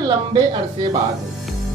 लंबे अरसे बाद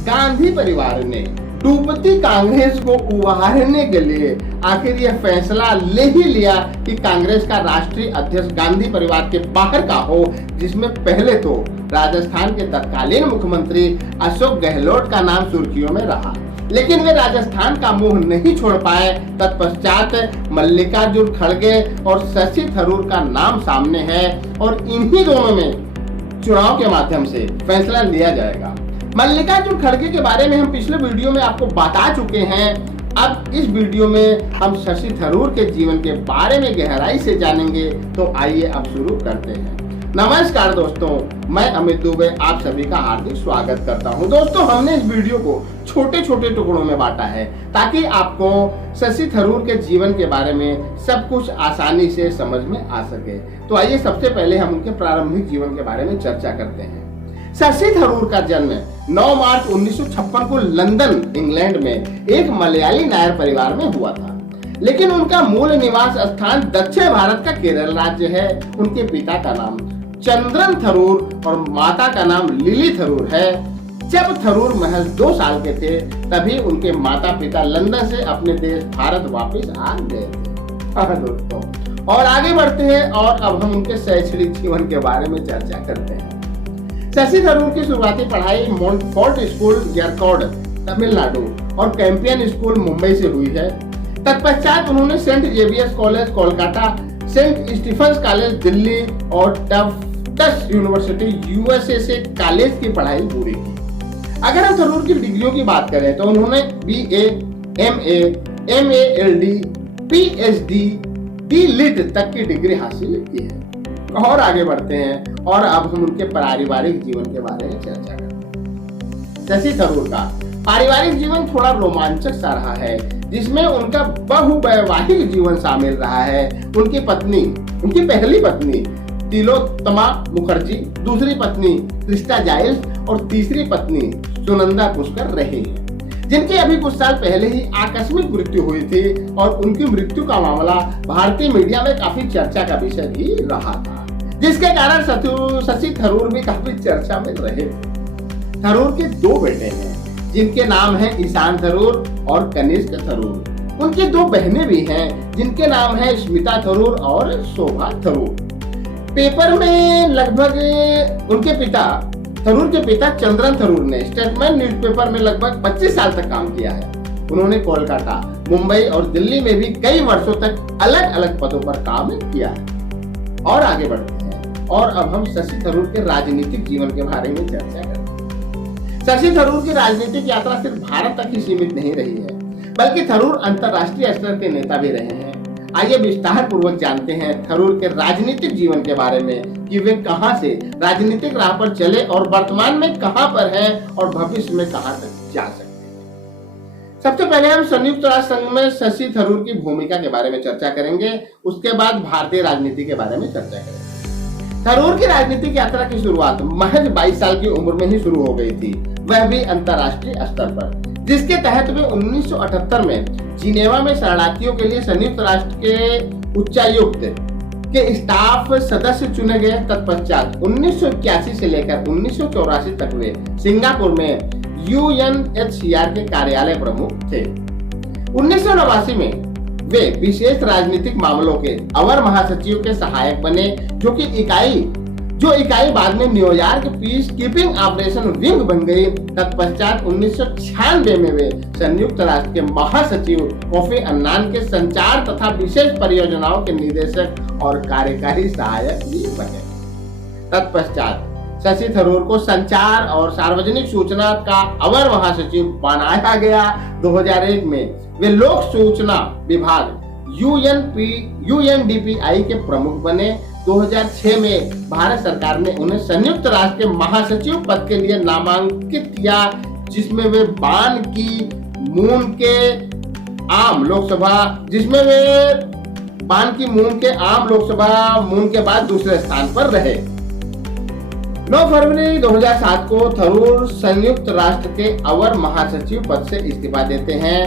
गांधी परिवार ने डूबती कांग्रेस को उभारने के लिए आखिर यह फैसला ले ही लिया कि कांग्रेस का राष्ट्रीय अध्यक्ष गांधी परिवार के बाहर का हो, जिसमें पहले तो राजस्थान के तत्कालीन मुख्यमंत्री अशोक गहलोत का नाम सुर्खियों में रहा, लेकिन वे राजस्थान का मुंह नहीं छोड़ पाए। तत्पश्चात मल्लिकार्जुन खड़गे और शशि थरूर का नाम सामने है और इन्हीं दोनों में चुनाव के माध्यम से फैसला लिया जाएगा। मल्लिकार्जुन खड़गे के बारे में हम पिछले वीडियो में आपको बता चुके हैं। अब इस वीडियो में हम शशि थरूर के जीवन के बारे में गहराई से जानेंगे, तो आइए अब शुरू करते हैं। नमस्कार दोस्तों, मैं अमित दुबे आप सभी का हार्दिक स्वागत करता हूं। दोस्तों, हमने इस वीडियो को छोटे छोटे टुकड़ों में बांटा है ताकि आपको शशि थरूर के जीवन के बारे में सब कुछ आसानी से समझ में आ सके। तो आइए सबसे पहले हम उनके प्रारंभिक जीवन के बारे में चर्चा करते हैं। शशि थरूर का जन्म 9 मार्च 1956 को लंदन, इंग्लैंड में एक मलयाली नायर परिवार में हुआ था, लेकिन उनका मूल निवास स्थान दक्षिण भारत का केरल राज्य है। उनके पिता का नाम चंद्रन थरूर और माता का नाम लिली थरूर है। जब थरूर महज 2 साल के थे तभी उनके माता पिता लंदन से अपने देश भारत वापस आ गए थे। दोस्तों, और आगे बढ़ते हैं और अब हम उनके शैक्षणिक जीवन के बारे में चर्चा करते हैं। शशि थरूर की शुरुआती पढ़ाई मोंटफोर्ट स्कूल, यरकौड, तमिलनाडु और कैंपियन स्कूल, मुंबई से हुई है। तत्पश्चात उन्होंने Saint Xavier's College, Kolkata, Saint Stephen's College, Delhi और टफ्ट्स यूनिवर्सिटी, यूएसए से कॉलेज की पढ़ाई पूरी की। अगर हम थरूर की डिग्रियों की बात करें तो उन्होंने BA, MA, MLD, PhD, DLitt तक की डिग्री हासिल की है। और आगे बढ़ते हैं और अब हम उनके पारिवारिक जीवन के बारे में चर्चा करते हैं। शशि थरूर का पारिवारिक जीवन थोड़ा रोमांचक सा रहा है, जिसमें उनका बहुवैवाहिक जीवन शामिल रहा है। उनकी पहली पत्नी तिलोत्तमा मुखर्जी, दूसरी पत्नी क्रिस्टा जाइल्स और तीसरी पत्नी सुनंदा पुष्कर रही, जिनकी अभी कुछ साल पहले ही आकस्मिक मृत्यु हुई थी और उनकी मृत्यु का मामला भारतीय मीडिया में काफी चर्चा का विषय भी रहा था, जिसके कारण शशि थरूर भी काफी चर्चा में रहे। थरूर के 2 बेटे हैं, जिनके नाम हैं ईशान थरूर और कनिष्क थरूर। उनकी 2 बहनें भी हैं, जिनके नाम हैं स्मिता थरूर और शोभा थरूर। पेपर में लगभग उनके पिता थरूर के पिता चंद्रन थरूर ने स्टेटमेंट न्यूज़पेपर में लगभग 25 साल तक काम किया है। उन्होंने कोलकाता, मुंबई और दिल्ली में भी कई वर्षों तक अलग अलग पदों पर काम किया है। और आगे बढ़ते हैं और अब हम शशि थरूर के राजनीतिक जीवन के बारे में चर्चा करते हैं। शशि थरूर की राजनीतिक यात्रा सिर्फ भारत तक ही सीमित नहीं रही है, बल्कि थरूर अंतर्राष्ट्रीय स्तर के नेता भी रहे हैं। आइए विस्तार पूर्वक जानते हैं थरूर के राजनीतिक जीवन के बारे में कि वे कहां से राजनीतिक राह पर चले और वर्तमान में कहां पर हैं और भविष्य में कहां तक जा सकते हैं। सबसे पहले हम संयुक्त राष्ट्र संघ में शशि थरूर की भूमिका के बारे में चर्चा करेंगे, उसके बाद भारतीय राजनीति के बारे में चर्चा करेंगे। थरूर की राजनीतिक यात्रा की शुरुआत महज 22 साल की उम्र में ही शुरू हो गई थी, वह भी अंतर्राष्ट्रीय स्तर पर, जिसके तहत वे 1978 में जिनेवा में शरणार्थियों के लिए संयुक्त राष्ट्र के उच्चायुक्त के स्टाफ सदस्य चुने गए। तत्पश्चात 1981 से लेकर 1984 तक वे सिंगापुर में यूएनएचसीआर के कार्यालय प्रमुख थे। 1989 में वे विशेष राजनीतिक मामलों के अवर महासचिव के सहायक बने, जो इकाई बाद में New York peace keeping operation wing बन गई। तत्पश्चात 1996 में वे संयुक्त राष्ट्र के महासचिव कोफी अन्नान के संचार तथा विशेष परियोजनाओं के निदेशक और कार्यकारी सहायक भी बने। तत्पश्चात शशि थरूर को संचार और सार्वजनिक सूचना का अवर महासचिव बनाया गया। 2001 में वे लोक सूचना विभाग यूएनडीपी के प्रमुख बने। 2006 में भारत सरकार ने उन्हें संयुक्त राष्ट्र के महासचिव पद के लिए नामांकित किया, जिसमें वे बान की मून के आम लोकसभा मून के बाद दूसरे स्थान पर रहे। 9 फरवरी 2007 को थरूर संयुक्त राष्ट्र के अवर महासचिव पद से इस्तीफा देते हैं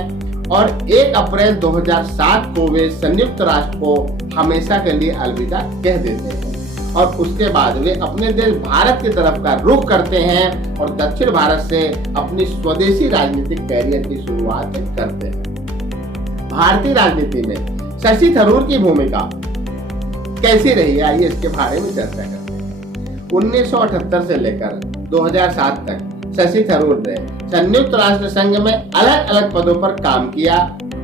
और 1 अप्रैल 2007 को वे संयुक्त राष्ट्र को हमेशा के लिए अलविदा कह देते हैं और उसके बाद वे अपने देश भारत की तरफ का रुख करते हैं और दक्षिण भारत से अपनी स्वदेशी राजनीतिक कैरियर की शुरुआत करते हैं। भारतीय राजनीति में शशि थरूर की भूमिका कैसी रही, आइए इसके बारे में चर्चा करते हैं। 1978 से लेकर 2007 तक शशि थरूर ने संयुक्त राष्ट्र संघ में अलग अलग पदों पर काम किया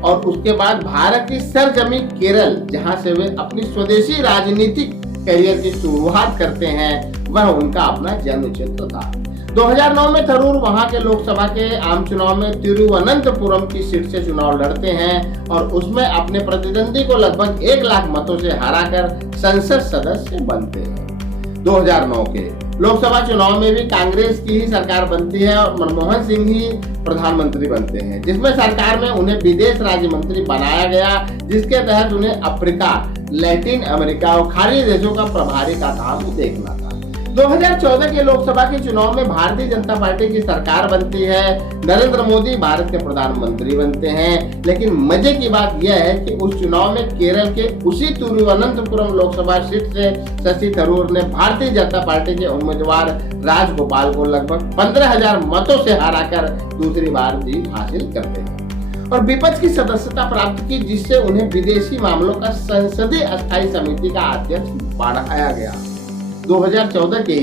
और उसके बाद भारत की सरजमी केरल, जहां से वे अपनी स्वदेशी राजनीतिक करियर की शुरुआत करते हैं, वह उनका अपना जन्म क्षेत्र था। 2009 में थरूर वहां के लोकसभा के आम चुनाव में तिरुवनंतपुरम की सीट से चुनाव लड़ते हैं और उसमें अपने प्रतिद्वंदी को लगभग 1 लाख मतों से हराकर संसद सदस्य बनते हैं। 2009 के लोकसभा चुनाव में भी कांग्रेस की ही सरकार बनती है और मनमोहन सिंह ही प्रधानमंत्री बनते हैं, जिसमें सरकार में उन्हें विदेश राज्य मंत्री बनाया गया, जिसके तहत उन्हें अफ्रीका, लैटिन अमेरिका और खाड़ी देशों का प्रभारी का काम देखना था। 2014 के लोकसभा के चुनाव में भारतीय जनता पार्टी की सरकार बनती है, नरेंद्र मोदी भारत के प्रधानमंत्री बनते हैं। लेकिन मजे की बात यह है कि उस चुनाव में केरल के उसी तिरुवनंतपुरम लोकसभा सीट से शशि थरूर ने भारतीय जनता पार्टी के उम्मीदवार राजगोपाल को लगभग 15,000 मतों से हराकर दूसरी बार जीत हासिल करते हैं और विपक्ष की सदस्यता प्राप्त की, जिससे उन्हें विदेशी मामलों का संसदीय स्थायी समिति का अध्यक्ष बनाया गया। 2014 के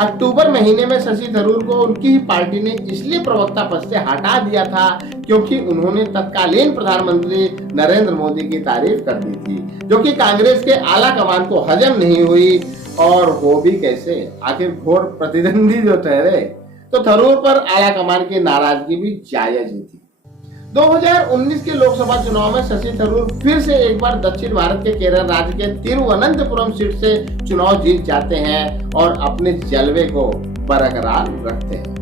अक्टूबर महीने में शशि थरूर को उनकी ही पार्टी ने इसलिए प्रवक्ता पद से हटा दिया था क्योंकि उन्होंने तत्कालीन प्रधानमंत्री नरेंद्र मोदी की तारीफ कर दी थी, जो कि कांग्रेस के आला कमान को हजम नहीं हुई। और हो भी कैसे, आखिर घोर प्रतिद्वंदी जो ठहरे, तो थरूर पर आला कमान की नाराजगी भी जायज ही थी। 2019 के लोकसभा चुनाव में शशि थरूर फिर से एक बार दक्षिण भारत के केरल राज्य के तिरुवनंतपुरम सीट से चुनाव जीत जाते हैं और अपने जलवे को बरकरार रखते हैं।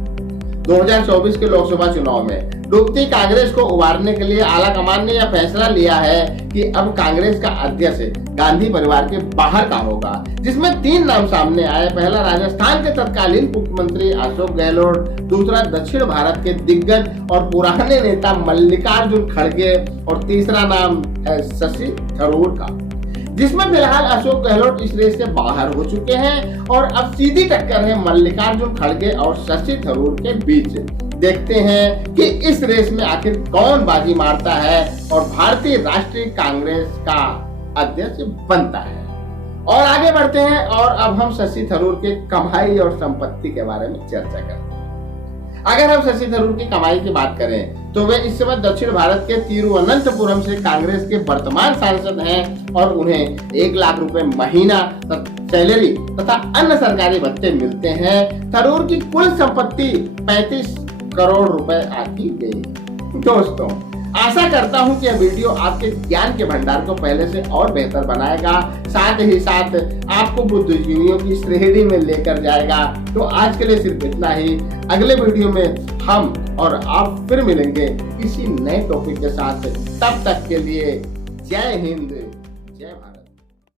2024 के लोकसभा चुनाव में डूबती कांग्रेस को उबारने के लिए आला कमान ने यह फैसला लिया है कि अब कांग्रेस का अध्यक्ष गांधी परिवार के बाहर का होगा, जिसमें 3 नाम सामने आए। पहला राजस्थान के तत्कालीन मुख्यमंत्री अशोक गहलोत, दूसरा दक्षिण भारत के दिग्गज और पुराने नेता मल्लिकार्जुन खड़गे और तीसरा नाम है शशि थरूर का, जिसमें फिलहाल अशोक गहलोत इस रेस से बाहर हो चुके हैं और अब सीधी टक्कर है मल्लिकार्जुन खड़गे और शशि थरूर के बीच। देखते हैं कि इस रेस में आखिर कौन बाजी मारता है और भारतीय राष्ट्रीय कांग्रेस का अध्यक्ष बनता है। और आगे बढ़ते हैं और अब हम शशि थरूर के कमाई और संपत्ति के बारे में चर्चा करते हैं। अगर हम शशि थरूर की कमाई की बात करें तो वे इस समय दक्षिण भारत के तिरुवनंतपुरम से कांग्रेस के वर्तमान सांसद हैं और उन्हें 1 लाख रुपए महीना सैलरी तथा अन्य सरकारी भत्ते मिलते हैं। थरूर की कुल संपत्ति 35 करोड़ रुपए आती गई। दोस्तों, आशा करता हूं कि यह वीडियो आपके ज्ञान के भंडार को पहले से और बेहतर बनाएगा, साथ ही साथ आपको बुद्धिजीवियों की श्रेणी में लेकर जाएगा। तो आज के लिए सिर्फ इतना ही। अगले वीडियो में हम और आप फिर मिलेंगे किसी नए टॉपिक के साथ। तब तक के लिए जय हिंद, जय भारत।